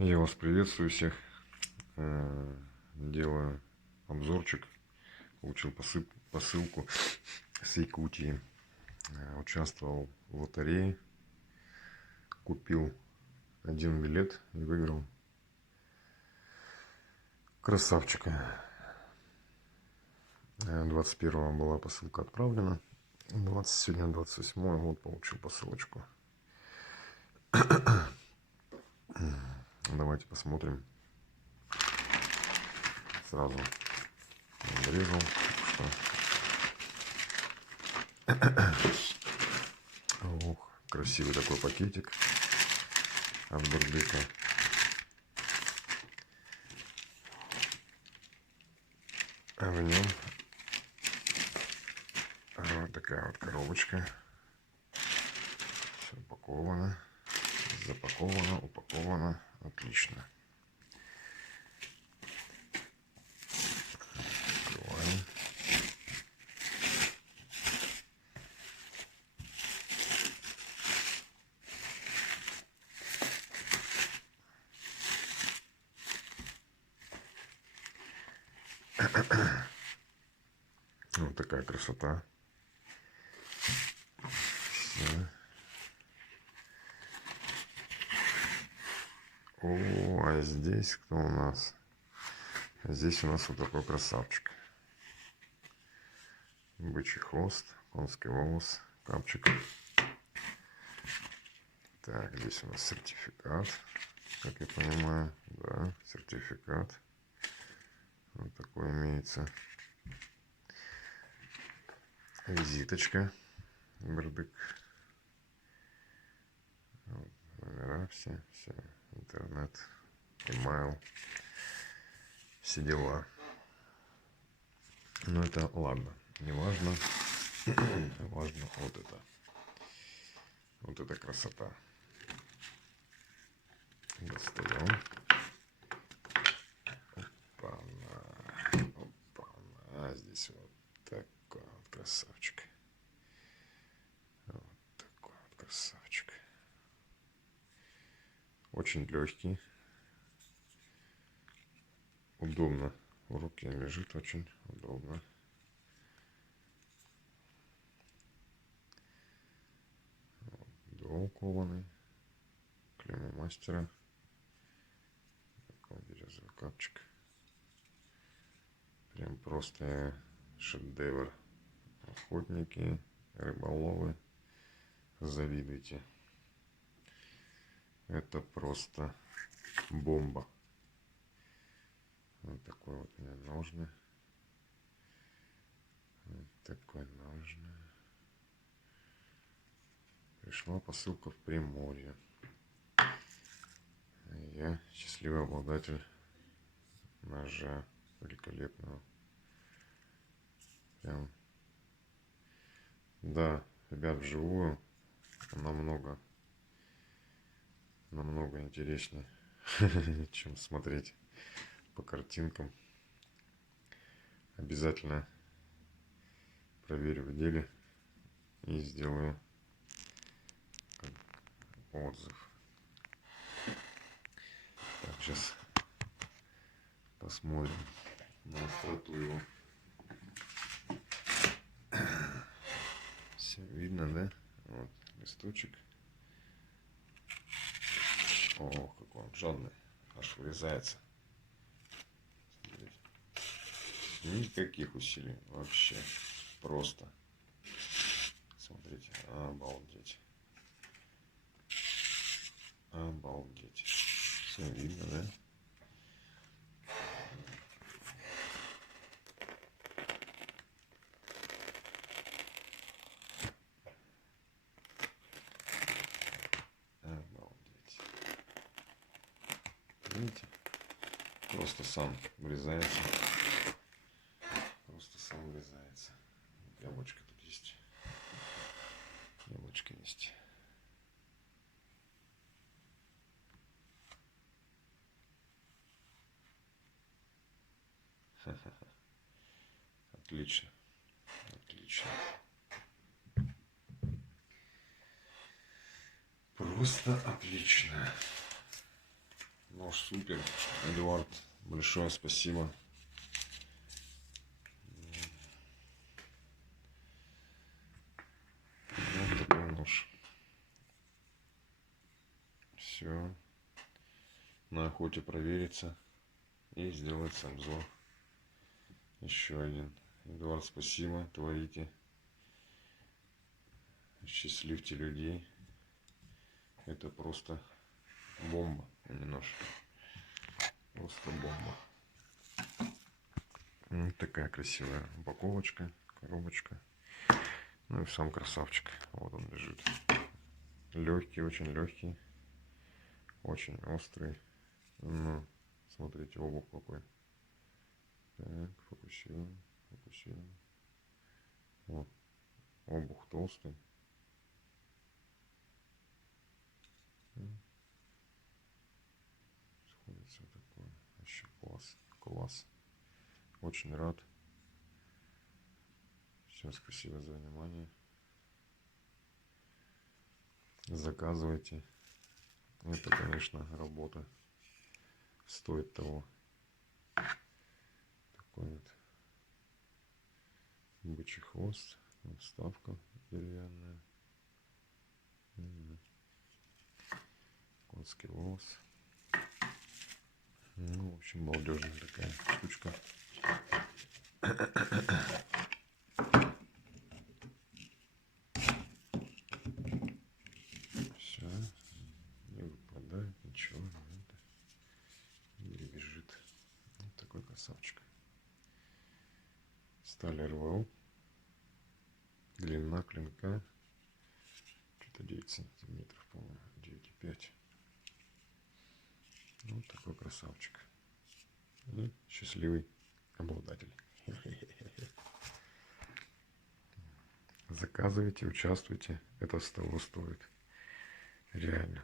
Я вас приветствую всех. Делаю обзорчик. Получил посылку с Якутии. Участвовал в лотерее. Купил один билет и выиграл. Красавчика. 21-го была посылка отправлена. Сегодня 28-е. Вот получил посылочку. Давайте посмотрим. Сразу нарезал. Ох, красивый такой пакетик от Бердыка. А в нем вот такая вот коробочка. Все упаковано, запаковано, упаковано. Отлично. Открываем. Вот такая красота. Все. О, а здесь кто у нас? Здесь у нас вот такой красавчик. Бычий хвост, конский волос, капчик. Так, здесь у нас сертификат, как я понимаю. Да, сертификат. Вот такой имеется. Визиточка. Бердык. Вот, номера все. Интернет, email. Все дела. Но это ладно. Не важно. Важно вот это. Вот эта красота. Достаем. Опа-на. Опа-на. А здесь вот такой вот красавчик. Вот такой вот красавчик. Очень легкий. Удобно. В руке лежит очень удобно. Дуал кованый. Клемма мастера. Такой березовый капчик. Прям просто шедевр. Охотники, рыболовы, завидуйте. Это просто бомба. Вот такой вот у меня ножны. Вот такой ножны. Пришла посылка в Приморье. Я счастливый обладатель ножа великолепного. Прям. Да, ребят, вживую намного интереснее, чем смотреть по картинкам. Обязательно проверю в деле и сделаю отзыв. Так, сейчас посмотрим на остроту его. Все видно, да? Вот листочек. О, какой он жадный. Аж вырезается. Смотрите. Никаких усилий. Вообще. Просто. Смотрите. Обалдеть. Обалдеть. Все видно, да? Обалдеть. Видите? Просто сам врезается. Просто сам врезается. Яблочко тут есть. Яблочко есть. Отлично. Отлично. Просто отлично. Нож супер. Эдуард, большое спасибо. Вот такой нож. Все. На охоте проверится и сделается обзор. Еще один. Эдуард, спасибо. Творите. Счастливьте людей. Это просто бомба, а не нож. Просто бомба. Вот такая красивая упаковочка, коробочка. Ну и сам красавчик. Вот он лежит. Легкий, очень легкий. Очень острый. Ну, смотрите, обух какой. Так, фокусируем, фокусируем. Вот. Обух толстый. Сходится такое. Вообще класс. Класс. Очень рад. Всем спасибо за внимание. Заказывайте. Это, конечно, работа. Стоит того. Такой вот бычий хвост. Вставка деревянная. Конский волос. Ну, в общем, балдежная такая штучка. Все. Не выпадает ничего. Не бежит. Вот такой красавчик. Сталь РВО. Длина клинка. Что-то 9 сантиметров, по-моему. 9,5. Вот такой красавчик. И счастливый обладатель. Заказывайте, участвуйте. Это того стоит. Реально.